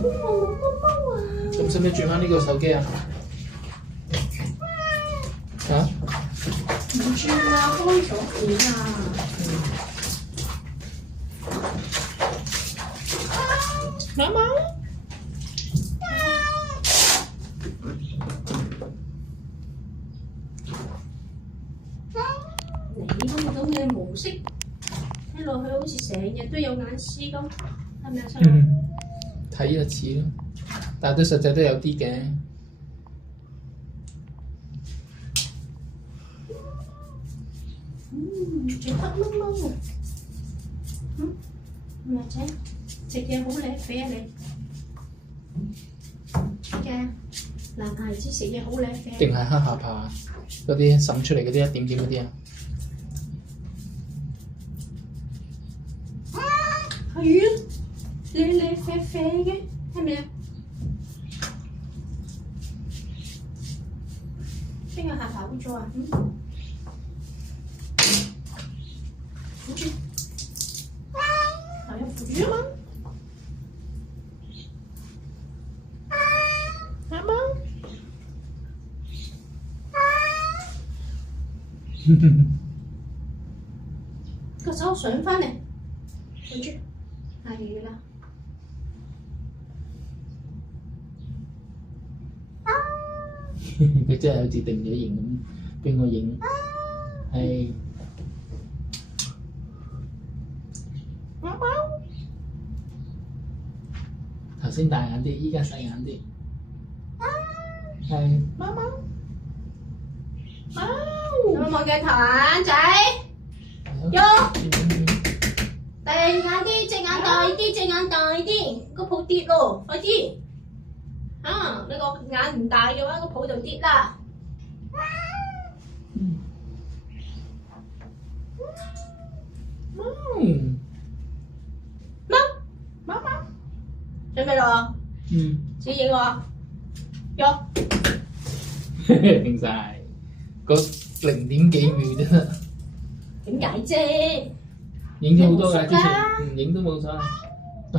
咁使唔使轉翻呢個手機啊？啊？唔轉啦，開咗片啊！媽媽。你都冇咁嘅模式，睇落去好似成日都有眼屎咁，係咪啊？細路？睇就似咯，但係都實際都有啲嘅。仲黑掹掹喎，女仔食嘢好叻啡啊你，嘅男孩子食嘢好叻啡。定係黑下巴嗰啲滲出嚟嗰啲一點點嗰啲啊？係啊，靚靚啡啡嘅，係咪啊？邊個下巴污咗啊？扶住，係啊，扶住啊嘛。媽媽，個手上翻嚟，扶住，係啦。佢真係好似定咗型咁，俾我影。係。貓貓，頭先大眼啲，依家細眼啲。係。貓貓，貓，有冇望鏡頭啊，仔？喐！大眼啲，隻眼大啲，隻眼大啲，個泡跌咯，快啲！啊，你個眼唔大嘅話，個泡就跌啦。貓。貓貓，準備咯，自己影喎，喐！定晒，個0.幾秒啫。點解啫？影咗好多㗎，之前唔影都冇所謂。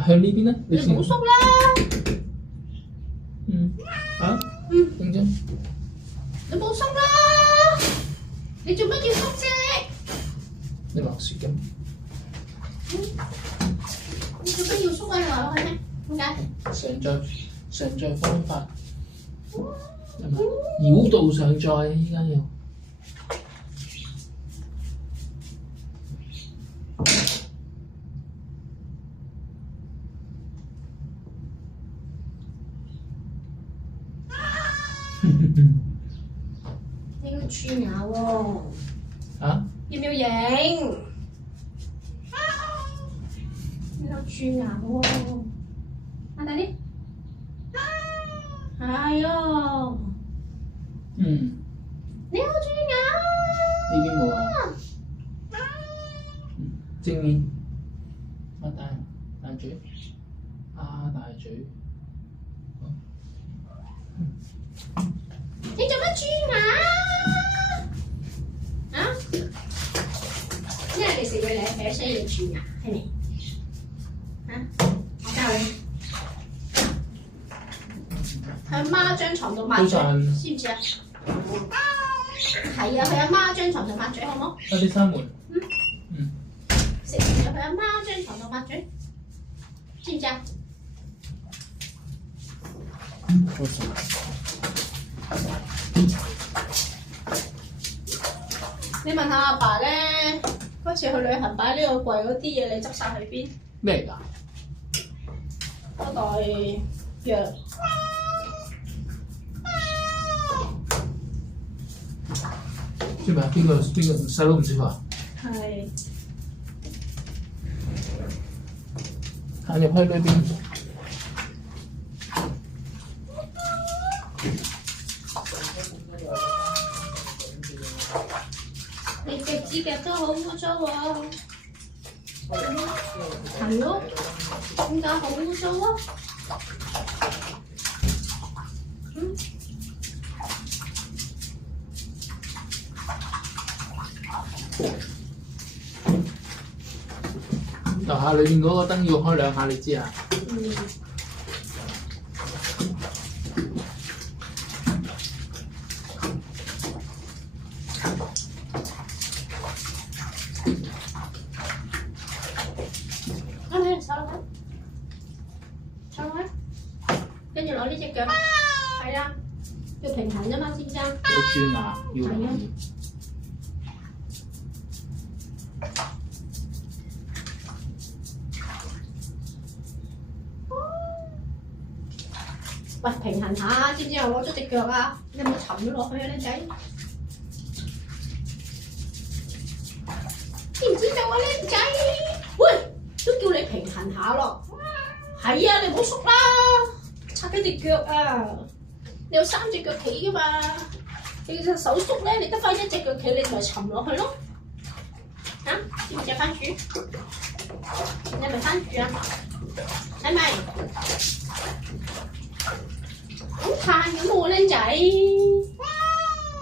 向呢邊啦，你唔好縮啦！影咗。你冇縮啦！你做乜要縮啫？你落雪咁。你做乜要縮啊？你話我係咩？點解？上載方法係咪？繞道上載依家要。呢個蛀牙喎。啊？要唔要影？有蛀牙喎，擘大啲。係啊。你有蛀牙。呢邊冇啊。正面。擘大嘴。大嘴。你做乜蛀牙？啊？因為你食嘢舐舐，所以蛀牙，係咪？我教你，喺媽張床度抹嘴，知唔知啊？係啊，去阿媽張床度抹嘴，好唔好？快啲閂門。食完就去阿媽張床度抹嘴，知唔知啊？你問下阿爸咧，嗰次去旅行擺呢個櫃嗰啲嘢，你執晒去邊？咩嚟㗎？嗰袋藥。做咩啊？邊個細佬唔舒服啊？係。行入去裏邊。你隻指甲都好污糟喎。係咯，點解好污糟啊？樓下裏邊嗰個燈要開2下，你知啊？跟住攞呢隻腳，係啦，要平衡啫嘛，知唔知啊？要轉牙，要留意。喂，平衡下，知唔知我攞咗隻腳啊？你有冇沉咗落去啊，靚仔？知唔知道啊，靚仔？喂，都叫你平衡下咯。係啊，你唔好縮啦，拆幾隻腳啊！你有3隻腳企噶嘛？你隻手縮咧，你得翻1隻腳企，你咪沉落去咯。啊，知唔知番薯？你係咪番薯啊？係咪？好嘆咁喎，僆仔。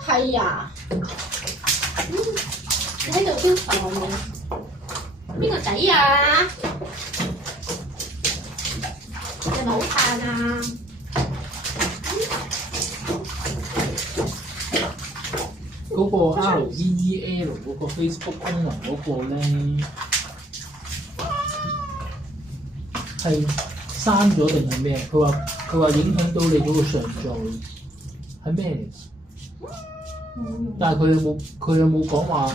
係啊。你喺度邊度啊？邊個仔啊？你係咪好嘆啊？嗰個 REEL 嗰個 Facebook 功能嗰個咧係刪咗定係咩？佢話影響到你嗰個上載係咩嚟？但係佢有冇講話？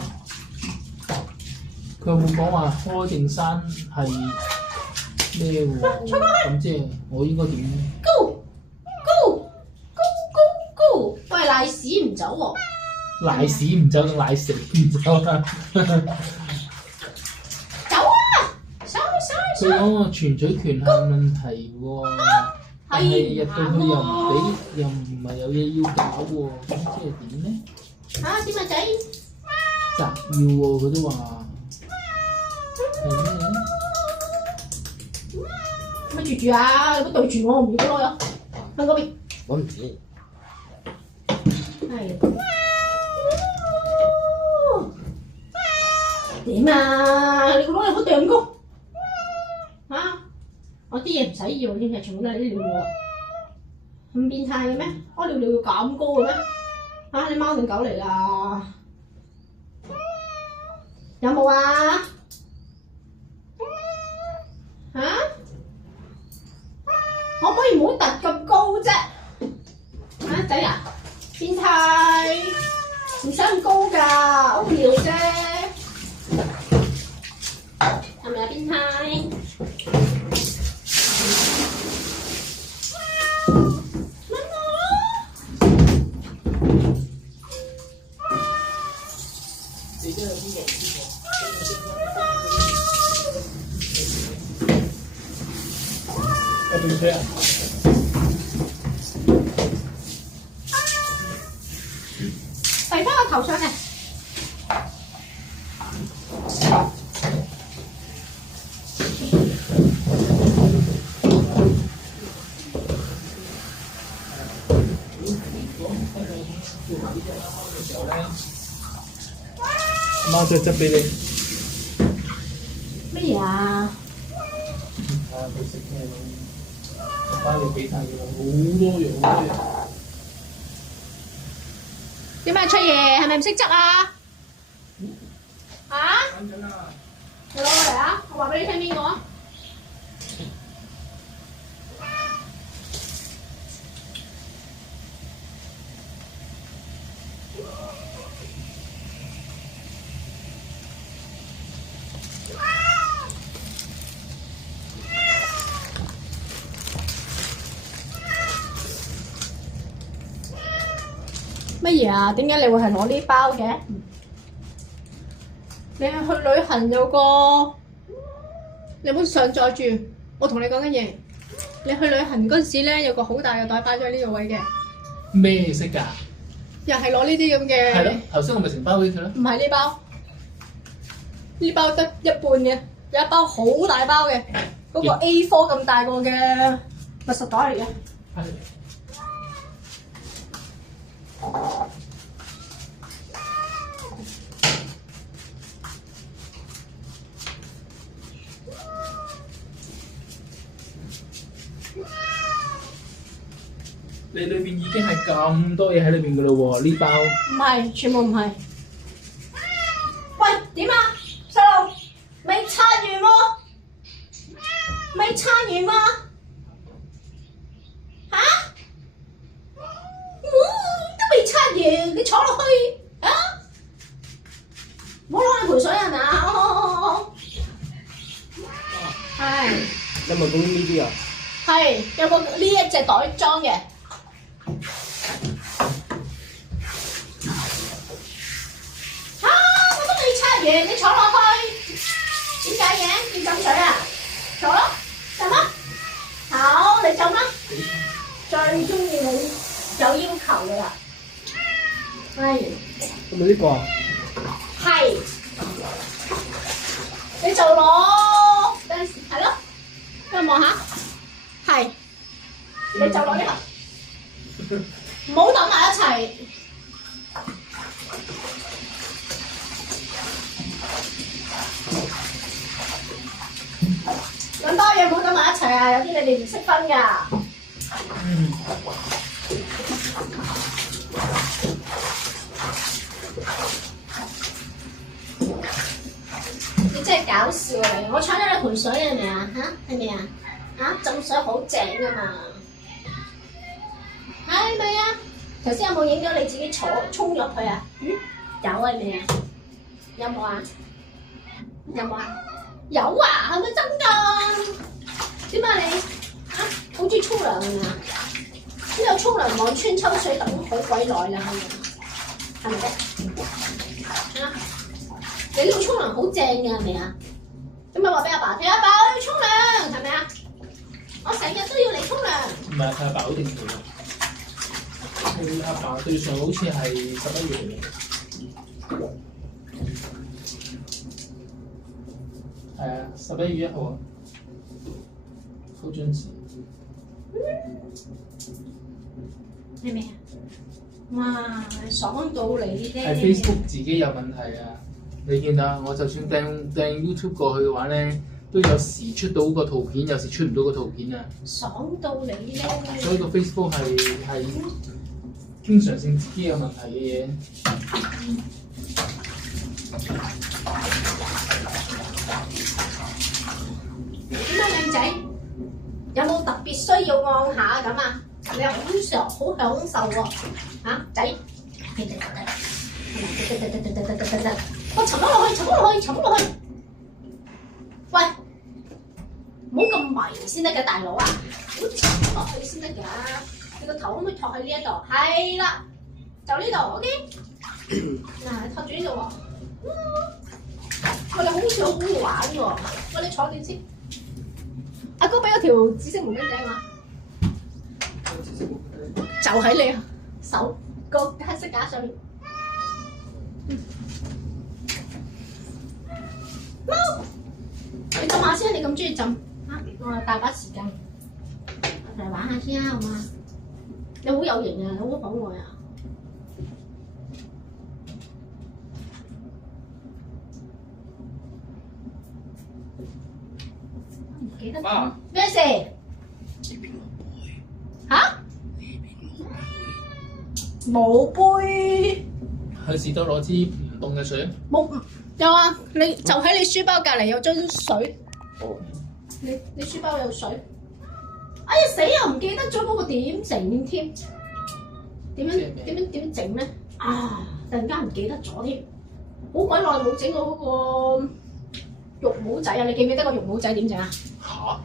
佢有冇講話開定刪係咩喎？咁即係我應該點 ？Go go go go go！ 喂，賴屎唔走喎！賴屎唔走，賴死唔走啊！走啊！走！佢講個存取權限問題喎，但係入到去又唔俾，又唔係有嘢要搞喎，咁即係點咧？嚇點啊仔？摘要喎，佢都話係咩？乜住啊？你唔好對住我，我唔要攞咗。喺嗰邊。我唔要。係。點啊？你個攞又好掟高嚇！我啲嘢唔使要添，係全部都係啲尿尿。咁變態嘅咩？屙尿尿要咁高嘅咩？嚇！你貓定狗嚟㗎？有冇啊？嚇？可唔可以唔好突咁高啫？嚇仔啊！變態，唔想咁高㗎，屙尿啫。係咪啊？變態！你真係邊個？我對車啊！遞翻個頭上嚟。貓再執俾你。乜嘢啊？佢食咩咯？包你俾晒佢啦，好多樣好多樣。點解出嘢？係咪唔識執啊？嚇？等陣啊！你攞過嚟啊！我話俾你聽邊個啊？乜嘢啊？點解你會係攞呢包嘅？你係去旅行有個，你唔好上載住。我同你講緊嘢。你去旅行嗰陣時咧，有個好大嘅袋擺咗喺呢個位嘅。咩色㗎？又係攞呢啲咁嘅。係咯，頭先我咪成包俾佢咯。唔係呢包，呢包得一半嘅，有一包好大包嘅，嗰、個 A4 咁大個嘅密實袋嚟嘅。係。你裏邊已經係咁多嘢喺裏邊噶咯喎，呢包。唔係，全部唔係。喂，點啊？細路未刷完喎，未刷完喎。嚇？都未刷完，你坐落去啊！冇攞你盆水係咪啊？係。有冇講呢啲啊？係，有個呢一隻袋裝嘅。我都未刷完，你坐落去。點解嘅？要浸水啊？坐咯，浸啦。好，你浸啦。最中意你有要求嘅啦。係。有冇呢個啊？係。你就攞，係咯。俾我望下。係。你就攞呢個。唔好揼埋一齊。咁多嘢唔好揼埋一齊啊！有啲你哋唔識分㗎。你真係搞笑嚟！我搶咗你盆水係咪啊？嚇係咪啊？浸水好正㗎嘛！係咪啊？頭先有冇影咗你自己衝入去啊？有係咪啊？有冇啊？有冇啊？有啊，係咪真㗎？點解你好中意沖涼啊？呢度沖涼望穿秋水等好鬼耐啦，係咪啫？你呢度沖涼好正㗎係咪啊？咁咪話俾阿爸聽，阿爸我要沖涼係咪啊？我成日都要嚟沖涼。唔係佢阿爸好定期嘅，佢阿爸對上好似係11月嚟嘅。係啊，11月1號啊，好準時。係咪啊？哇！爽到你啫！係 Facebook 自己有問題啊！你見啦，我就算掟 YouTube 過去嘅話咧，都有時出到個圖片，有時出唔到個圖片啊！爽到你啫！所以個 Facebook 係經常性自己有問題嘅嘢。點啊，靚仔？有冇特別需要按下咁啊？你好享受喎仔！我沉咗落去，沉咗落去！喂，唔好咁迷先得㗎，大佬啊！唔好沉落去先得㗎。你個頭可唔可以托喺呢一度？係啦，就呢度 ，OK。嗱，托住呢度喎。喂，你好似好好玩喎！喂，你坐定先。阿哥俾我條紫色毛巾仔我。就喺你手個黑色架上面。貓，你浸下先，你咁中意浸我大把時間，嚟玩下先啊，好嘛？你好有型啊，好可愛啊！唔記得咩事？嚇？冇杯。去士多攞支唔凍嘅水。冇有啊！你就喺你書包隔離有樽水。哦。你書包有水。哎呀死啊！唔記得咗嗰個點整添。點樣整咧？啊！突然間唔記得咗添。好鬼耐冇整過嗰個肉帽仔啊！你記唔記得個肉帽仔點整啊？嚇！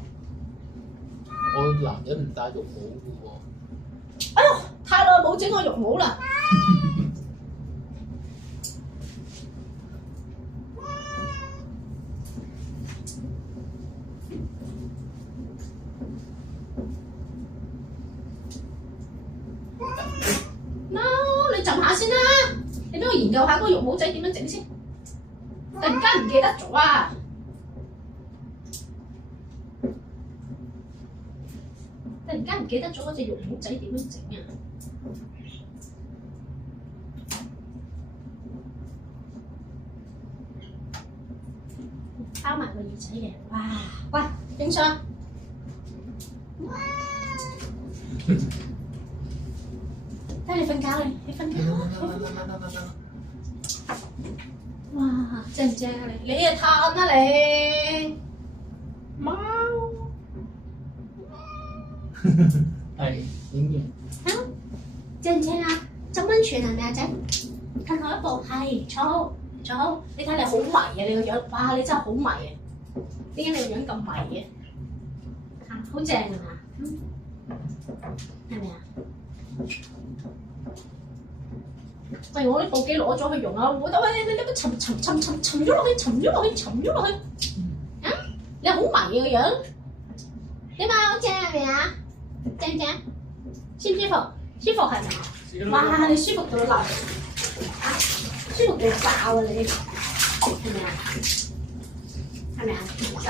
我男人唔戴肉帽嘅喎。哎呦！太耐冇整過肉帽啦。你浸下先啦，你俾我研究下嗰個肉帽仔點樣整先。突然間唔記得咗啊！突然間唔記得咗嗰隻肉帽仔點樣整啊！包埋個耳仔嘅，哇！喂，影相。得你瞓覺啦，你瞓覺啦。哇，正唔正啊你？你啊嘆啊你！貓。係影完。啊，正唔正啊？浸溫泉係咪啊仔？褪後一步，係坐好坐好。你睇你好迷啊！你個樣，哇！你真係好迷啊！點解你個樣咁迷嘅？啊，好正係嘛？係咪啊？喂，我呢部機攞咗去用啊！我覺得喂，你沉咗落去，沉咗落去。啊！你好迷個樣，點啊？好正係咪啊？正唔正？舒唔舒服？舒服係咪？哇！你舒服到流啊！舒服到爆啊！你係咪啊？係咪啊？就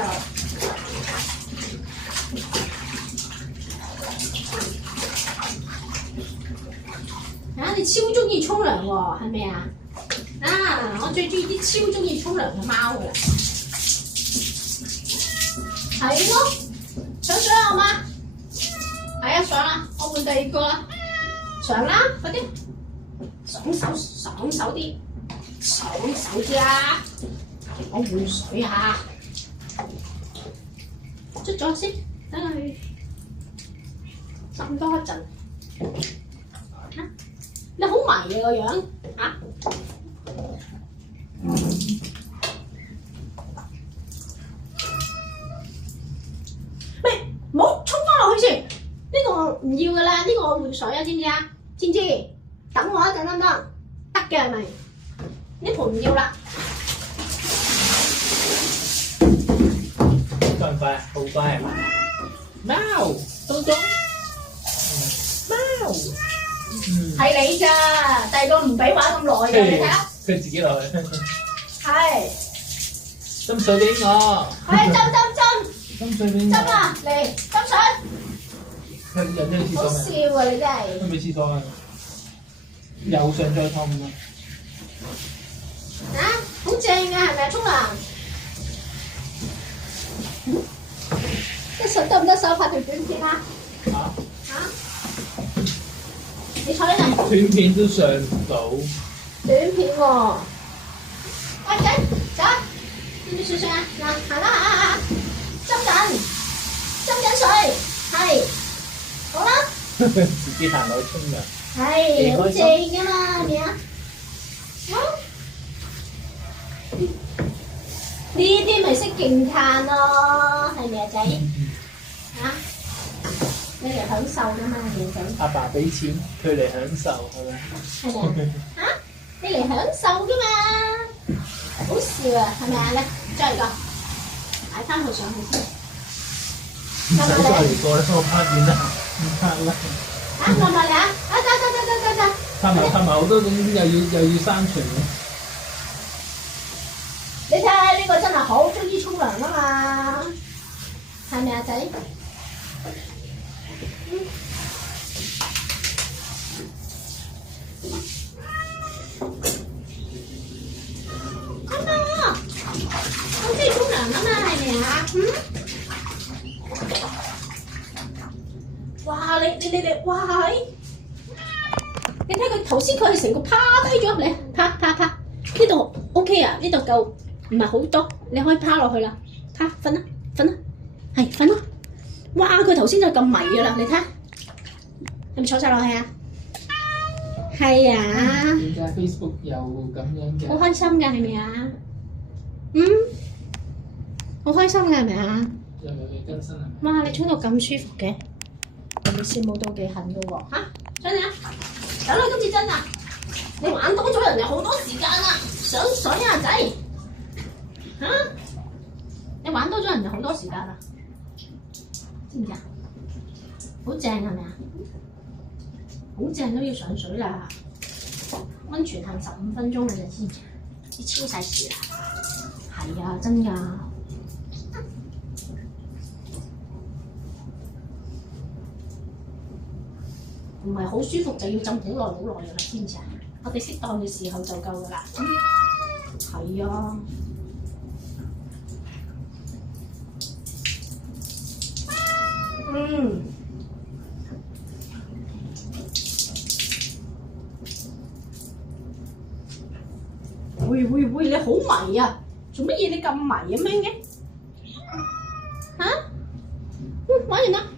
啊！你超中意沖涼喎，係咪啊？啊！我最中意啲超中意沖涼嘅貓㗎啦，係咯，上好嗎？係啊，上啦，我換第二個啦，上啦，快啲，爽手啲啦！我換水啊，出咗先，等佢浸多一陣。你好迷嘅個樣嚇！喂，唔好沖翻落去先，呢個唔要噶啦，呢個我換水啊，知唔知啊？知唔知？等我一陣得唔得？得嘅係咪？呢盤唔要啦。快唔快？好快係嘛？貓，東東，貓。係你咋？第二個唔俾玩咁耐嘅，你睇下。佢自己落去。係。斟水俾我。係斟。斟水俾我。斟啊！嚟斟水。佢入咗去廁所好未？笑啊！你真係。去唔去廁所啊？又上再湯啊！啊，好正啊，係咪啊？沖涼。得唔得手拍條短片啊？嚇？你坐呢度。短片都上唔到。短片喎。喂仔，走，要唔要上上啊？嗱，行啦，斟緊水，係，好啦。自己行落去沖涼。係，好正㗎嘛，係咪啊？好。呢啲咪識勁嘆咯，係咪啊仔？嚇？你嚟享受㗎嘛，靚仔。阿爸俾錢，佢嚟享受係咪？係咪啊？嚇？你嚟享受㗎嘛？好笑啊，係咪啊？嚟，再嚟個，擺翻佢上去先。唔使再嚟過啦，我拍完啦，唔拍啦。啊，落埋嚟啊！啊，走。拍埋好多種，又要刪除嘅。你睇下呢個真係好中意沖涼啊嘛，係咪啊仔？啱啊！好中意沖涼啊嘛，係咪啊？哇！你，哇！你睇佢頭先佢係成個趴低咗，你趴，呢度 OK 啊？呢度夠。唔係好多，你可以趴落去啦，趴瞓啦，係瞓咯。哇！佢頭先就咁迷㗎啦，你睇下，係咪坐晒落去啊？係啊。點解 Facebook 有咁樣嘅？好開心㗎，係咪啊？好開心㗎，係咪啊？又有嘢更新係咪？哇！你沖到咁舒服嘅，你羨慕妒忌恨㗎喎嚇！真啊，走啦！今次真啊，你玩多咗人哋好多時間啊，上水啊仔！嚇！你玩多咗人哋好多時間啦，知唔知啊？好正係咪啊？好正都要上水啦！溫泉行15分鐘你就知唔知？啲超細事啦，係啊，真㗎。唔係好舒服就要浸好耐㗎啦，知唔知啊？我哋適當嘅時候就夠㗎啦。係啊。喂，你好迷啊！做乜嘢你咁迷咁樣嘅？嚇？玩完啦〜